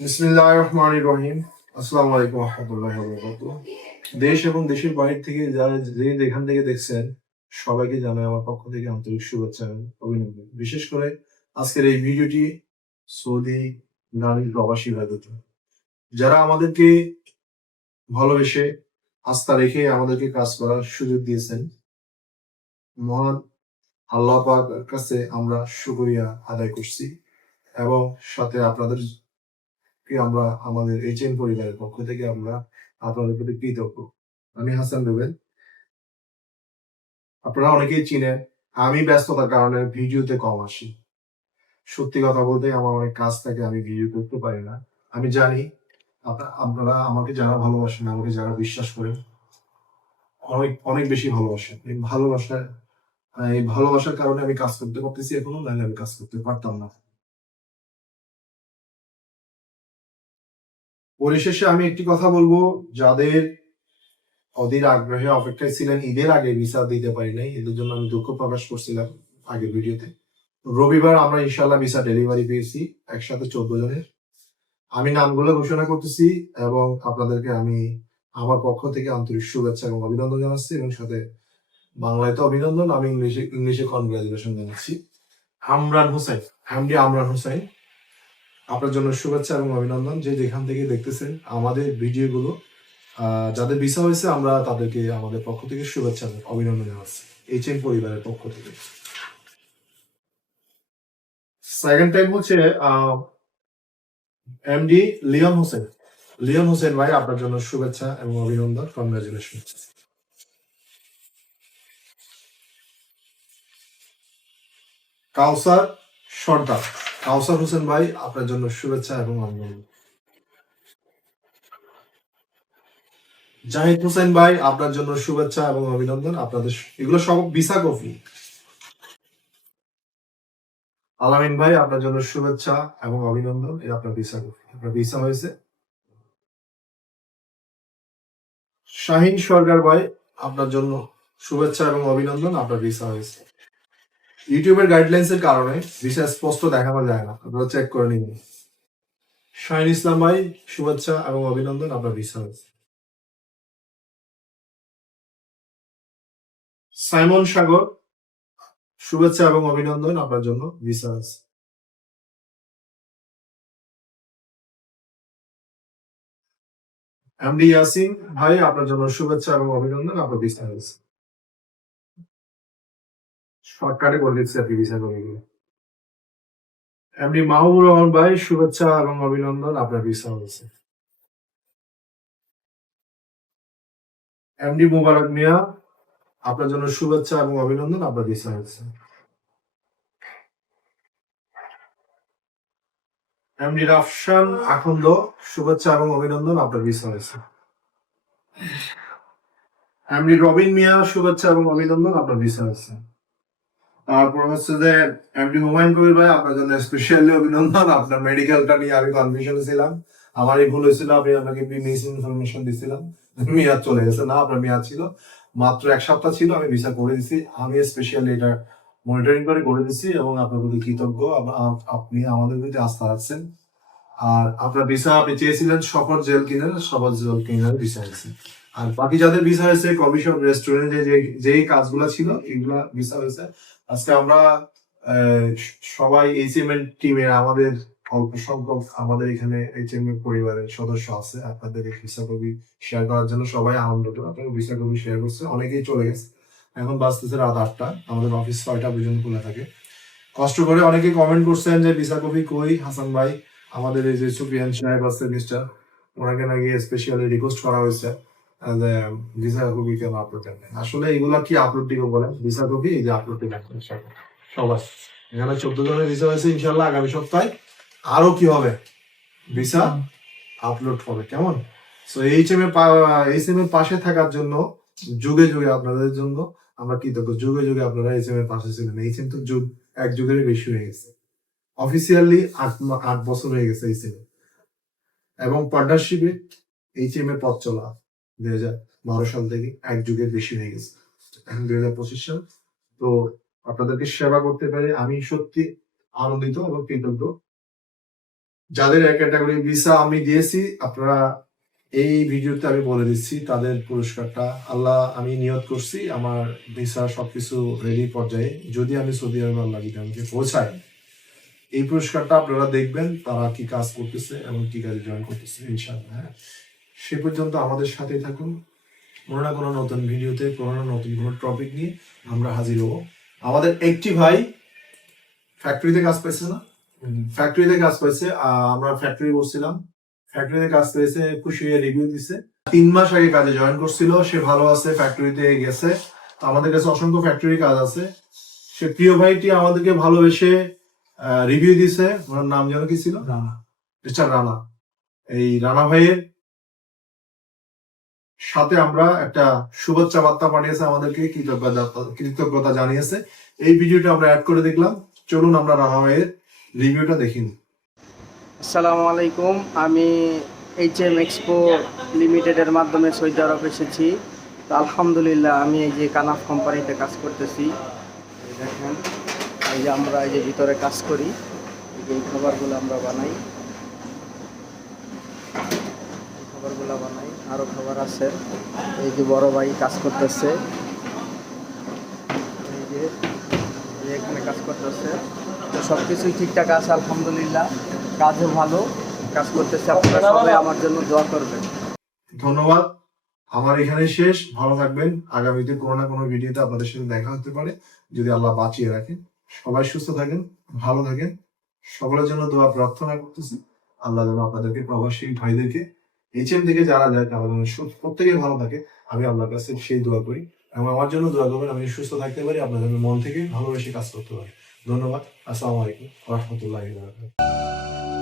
বিসমিল্লাহির রহমানির রহিম। আসসালামু আলাইকুম ওয়া রাহমাতুল্লাহি ওয়া বারাকাতুহু। দেশ এবং দেশের বাইরে থেকে যারা যে যেখান থেকে দেখছেন সবাইকে জানাই আমার পক্ষ থেকে আন্তরিক শুভেচ্ছা এবং অভিনন্দন। বিশেষ করে আজকের এই ভিডিওটি সৌদি নারী প্রবাসী ভাইদের জন্য। যারা আমাদেরকে ভালোবেসে আস্থা রেখে আমাদেরকে কাজ করার সুযোগ দিয়েছেন, মহান আল্লাহ পাকের কাছে আমরা শুকরিয়া আদায় করছি এবং সাথে আমরা আমাদের এইচএম পরিবারের পক্ষ থেকে আমরা আপনাদের প্রতি কৃতজ্ঞ। আমি হাসান রুবেল। আপনারা অনেকেই চিনেন। আমি ব্যস্ততার কারণে ভিডিওতে কম আসি। সত্যি কথা বলতে আমার অনেক কাজ থাকে, আমি ভিডিও করতে পারি না। আমি জানি আপনারা আমাকে যারা ভালোবাসেন, আমাকে যারা বিশ্বাস করেন, অনেক, অনেক বেশি ভালোবাসেন। এই ভালোবাসার কারণে আমি কাজ করতে পারতেছি এখনো, নাহলে আমি কাজ করতে পারতাম না। পরিশেষে আমি একটি কথা বলব, যাদের অধীর আগ্রহে অপেক্ষায় ছিলেন, ঈদের আগে ভিসা দিতে পারি নাই, এদের জন্য আমি দুঃখ প্রকাশ করছিলাম আগের ভিডিওতে। রবিবার আমরা ইনশাল্লাহ ভিসা ডেলিভারি পেয়েছি, একসাথে 14 জনের। আমি নামগুলো ঘোষণা করতেছি এবং আপনাদেরকে আমি আমার পক্ষ থেকে আন্তরিক শুভেচ্ছা এবং অভিনন্দন জানাচ্ছি, এবং সাথে বাংলায় তো অভিনন্দন, আমি ইংলিশে কনগ্রাচুলেশন জানাচ্ছি। আমরান হোসেন, এমডি আমরান হোসেন, আপনার জন্য শুভেচ্ছা এবং অভিনন্দন। যে যেখান থেকে দেখতেছেন আমাদের ভিডিওগুলো, যাদের ভিসা হয়েছে আমরা তাদেরকে আমাদের পক্ষ থেকে শুভেচ্ছা এবং অভিনন্দন জানাচ্ছি এইচএম পরিবারের পক্ষ থেকে। সেকেন্ড টাইম হচ্ছে MD Leon Hossain. Leon Hossain ভাই, আপনার জন্য শুভেচ্ছা এবং অভিনন্দন, কনগ্রাচুলেশন। কাউসার সর্দার, কাউসার হোসেন ভাই, আপনার জন্য শুভেচ্ছা এবং অভিনন্দন। জাহিদ হোসেন ভাই, আপনার জন্য শুভেচ্ছা এবং অভিনন্দন। আপনাদের এগুলো সব ভিসা কপি। আলামিন ভাই, আপনার জন্য শুভেচ্ছা এবং অভিনন্দন, এই আপনার ভিসা কপি, আপনার ভিসা হয়েছে। শাহিন সরকার ভাই, আপনার জন্য শুভেচ্ছা এবং অভিনন্দন, আপনার ভিসা হয়েছে। ইউটিউবের গাইডলাইন্স এর কারণে ভিসা স্পষ্ট দেখানো যায় না, আপনারা চেক করে নিন। শাহিন ইসলাম ভাই, শুভেচ্ছা এবং অভিনন্দন, আপনার ভিসা হয়েছে। সাইমন সাগর, শুভেচ্ছা এবং অভিনন্দন, আপনার জন্য ভিসা হয়েছে। এমডি ইয়াসিন ভাই, আপনার জন্য শুভেচ্ছা এবং অভিনন্দন, আপনার ভিসা হয়েছে। শর্টকাটে করে দিচ্ছি আর কি ভিসা করে দিলে। এমডি মাহবুব রহমান ভাই, শুভেচ্ছা এবং অভিনন্দন, আপনার ভিসা হয়েছে। এমডি মুবারক মিয়া, আপনার জন্য শুভেচ্ছা এবং অভিনন্দন, আপনার ভিসা হয়েছে। এমডি রাফসান আখন্দ, শুভেচ্ছা এবং অভিনন্দন, আপনার ভিসা হয়েছে। এমডি রবিন মিয়া, শুভেচ্ছা এবং অভিনন্দন, আপনার ভিসা হয়েছে। তারপর হচ্ছে যে এমডি হুমায়ুন কবির ভাই, আপনার জন্য স্পেশালি অভিনন্দন। আপনার মেডিকেলটা নিয়ে আমি কনফিউশনে ছিলাম, আমারই ভুল হয়েছিল, আমি আপনাকে মিস ইনফরমেশন দিছিলাম। মেয়াদ চলে গেছে, না আপনার মেয়াদ ছিল মাত্র 1 সপ্তাহ ছিল, আমি ভিসা করে দিছি। আমি স্পেশালি এটা মনিটরিং করে দিছি এবং আপনার প্রতি কৃতজ্ঞ। আপনি আমাদের প্রতি আস্থা রাখছেন। আর আপনার ভিসা আপনি চেয়েছিলেন সফর জেল কিনার, সফর জেল কিনার ভিসা হয়েছে। আর বাকি যাদের ভিসা হয়েছে কফি শপ রেস্টুরেন্টে যেই কাজগুলো ছিল এগুলা ভিসা হয়েছে। আজকে আমরা সবাই এইচএম এর টিমের আমাদের অল্প সংখ্যক আমাদের এখানে এইচএম এর পরিবারের সদস্য আছে, আপনাদের এই ভিসা কপি শেয়ার করার জন্য সবাই আনন্দিত। আপনারা ভিসা কপি শেয়ার করছে, অনেকেই চলে গেছে। এখন বাজতেছে রাত 8টা, আমাদের অফিস 6টা পর্যন্ত খোলা থাকে। কষ্ট করে অনেকে কমেন্ট করছেন যে ভিসা কপি কই হাসান ভাই। আমাদের এই যে সুফিয়ান সাহেব আছে মিস্টার, ওনাকে নাকি স্পেশালি রিকোয়েস্ট করা হয়েছে যে ভিসা কপি কেন আপলোড দেন নাই। আসলে এগুলা কি আপলোড দিব বলেন, ভিসা কপি এই যে আপলোড দিবেন সবাই। এখানে 14 জনের ভিসা হয়েছে, ইনশাল্লাহ আগামী সপ্তাহে আরো কি হবে, ভিসা আপলোড হবে, কেমন? সো এইচএম এর পাশে থাকার জন্য যুগে যুগে আপনাদের জন্য আমরা কৃতজ্ঞ। যুগে যুগে আপনারা এইচএম এর পাশে ছিলেন। এইচএম তো এক যুগেরই বেশি হয়ে গেছে। অফিসিয়ালি 8 বছর হয়ে গেছে এইচএম এবং পার্টনারশিপে এইচএম এর পথ চলা 2012 সাল থেকে 1 যুগের বেশি হয়ে গেছে, এখন 2025 সাল। তো আপনাদেরকে সেবা করতে পেরে আমি সত্যি আনন্দিত এবং কৃতজ্ঞ। যাদের এক ক্যাটাগরি ভিসা আমি দিয়েছি, আপনারা এই ভিডিওতে আমি বলে দিচ্ছি তাদের পুরস্কারটা। আল্লাহ, আমি নিয়ত করছি আমার ভিসা সবকিছু রেডি পর্যায়ে, যদি আমি সৌদি আরব আল্লাহ যদি আমাকে পৌঁছায়, এই পুরস্কারটা আপনারা দেখবেন তারা কি কাজ করতেছে এবং কি কাজে জয়েন করতেছে ইনশাআল্লাহ। হ্যাঁ, সে পর্যন্ত আমাদের সাথেই থাকুন। কোনো না কোনো নতুন ভিডিওতে, কোনো না নতুন কোনো টপিক নিয়ে আমরা হাজির হব। আমাদের একটি ভাই ফ্যাক্টরিতে কাজ পাইছে না, ফ্যাক্টরিতে কাজ পাইছে, আমরা ফ্যাক্টরি বলছিলাম, ফ্যাক্টরিতে কাজ পেয়েছে, খুশি হয়ে রিভিউ দিছে। 3 মাস আগে কাজে জয়েন করছিল, সে ভালো আছে, ফ্যাক্টরিতে গেছে। আমাদের কাছে অসংখ্য ফ্যাক্টরি কাজ আছে। সে প্রিয় ভাইটি আমাদেরকে ভালোবেসে রিভিউ দিছে। ওনার নাম যেন কি ছিল? রানা। মিস্টার রানা। এই রানা ভাইয়ের সাথে আমরা একটা শুভেচ্ছা বার্তা পাঠিয়েছে, আমাদেরকে কৃতজ্ঞতা জানিয়েছে। এই ভিডিওটা আমরা অ্যাড করে দেখলাম। চলুন আমরা রানা ভাইয়ের রিভিউটা দেখি। আসসালামু আলাইকুম। আমি HM এক্সপো লিমিটেডের মাধ্যমে সৌদি আরব এসেছি। তো আলহামদুলিল্লাহ আমি এই যে কানাফ কোম্পানিতে কাজ করতেছি। এই দেখেন, এই যে আমরা এই যে ভিতরে কাজ করি, এই খাবারগুলো আমরা বানাই, এই খাবারগুলো বানাই, আরও খাবার আছে। এই যে বড় ভাই কাজ করতেছে, এই যে এখানে কাজ করতেছে। তো সব কিছুই ঠিকঠাক আছে আলহামদুলিল্লাহ, কাজও ভালো, কাজ করতেছে। আপনারা সবাই আমার জন্য দোয়া করবেন। ধন্যবাদ। আমার এখানে শেষ। ভালো থাকবেন। আগামীতে কোনো না কোনো ভিডিওতে আপনাদের সাথে দেখা হতে পারে, যদি আল্লাহ বাঁচিয়ে রাখেন। সবাই সুস্থ থাকেন, ভালো থাকেন। সকলের জন্য দোয়া প্রার্থনা করতেছি। আল্লাহ যেন আপনাদেরকে, প্রবাসী ভাইদেরকে, HM থেকে যারা যায় তারা যেন প্রত্যেকে ভালো থাকে, আমি আল্লাহর কাছে সেই দোয়া করি। এবং আমার জন্য দোয়া করবেন, আমি সুস্থ থাকতে পারি, আপনাদের মন থেকে ভালোবেসে কাজ করতে পারি। ধন্যবাদ। আসসালামু আলাইকুম ওয়া রাহমাতুল্লাহি ওয়া বারাকাতুহু।